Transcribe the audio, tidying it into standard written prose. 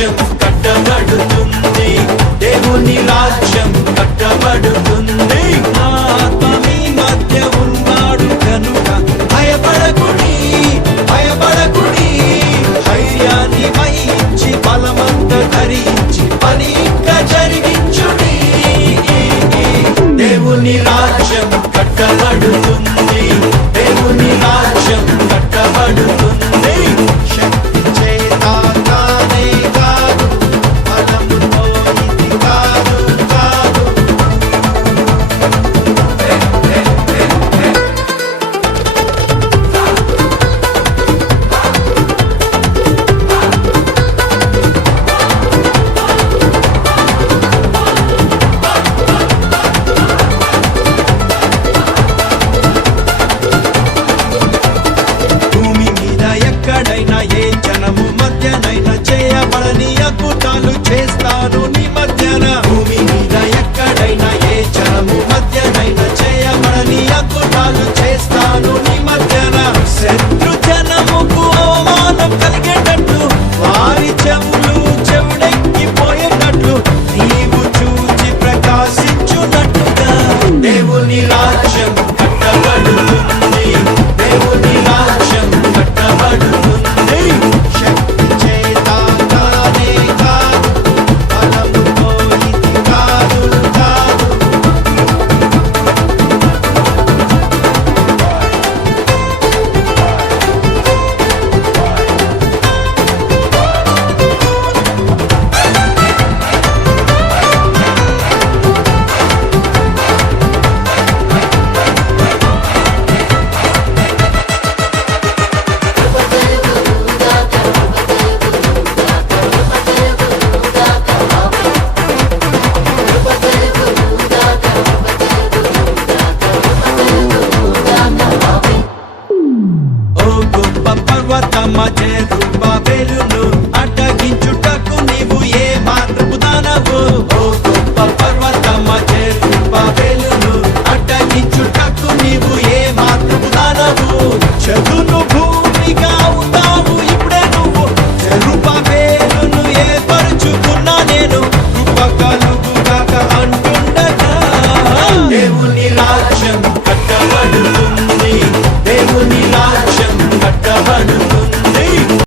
రాజ్యం కట్టబడుతుంది, దేవుని రాజ్యం కట్టబడుతుంది. నా ఆత్మ మీ మధ్య ఉన్నాడు కనుక భయపడకుడి, భయపడకుడి. ధైర్యాన్ని వహించి బలమంత ధరించి పని ఇంకా జరిగించుడి. దేవుని రాజ్యం కట్టబడుతుంది, దేవుని రాజ్యం కట్టబడుతుంది. శక్తి చేత కానే కాదు, బలముతో ఇది కాదు కాదు. భూమి మీద ఎక్కడైనా ఏ జనము మధ్యనైనా చేయబడని అద్భుతాలు చేస్తాను నీ మధ్యన. భూమి మీద ఎక్కడైనా ఏ జనము మధ్యనైనా చేయబడని అద్భుతాలు చేస్తాను నీ మధ్యన. శత్రు జనముకు అవమానం కలిగేటట్లు వారి చెవులు చెవుడెక్కిపోయేటట్లు నీవు చూచి ప్రకాశించున్నట్టుగా దేవుని రాజ్యం కట్టబడుతుంది, దేవుని రాజ్యం కట్టబడుతుంది. శక్తి చేత కానే కాదు, బలముతో ఇది కాదు కాదు. ఓ గొప్ప పర్వతమా జెరుబాబెలును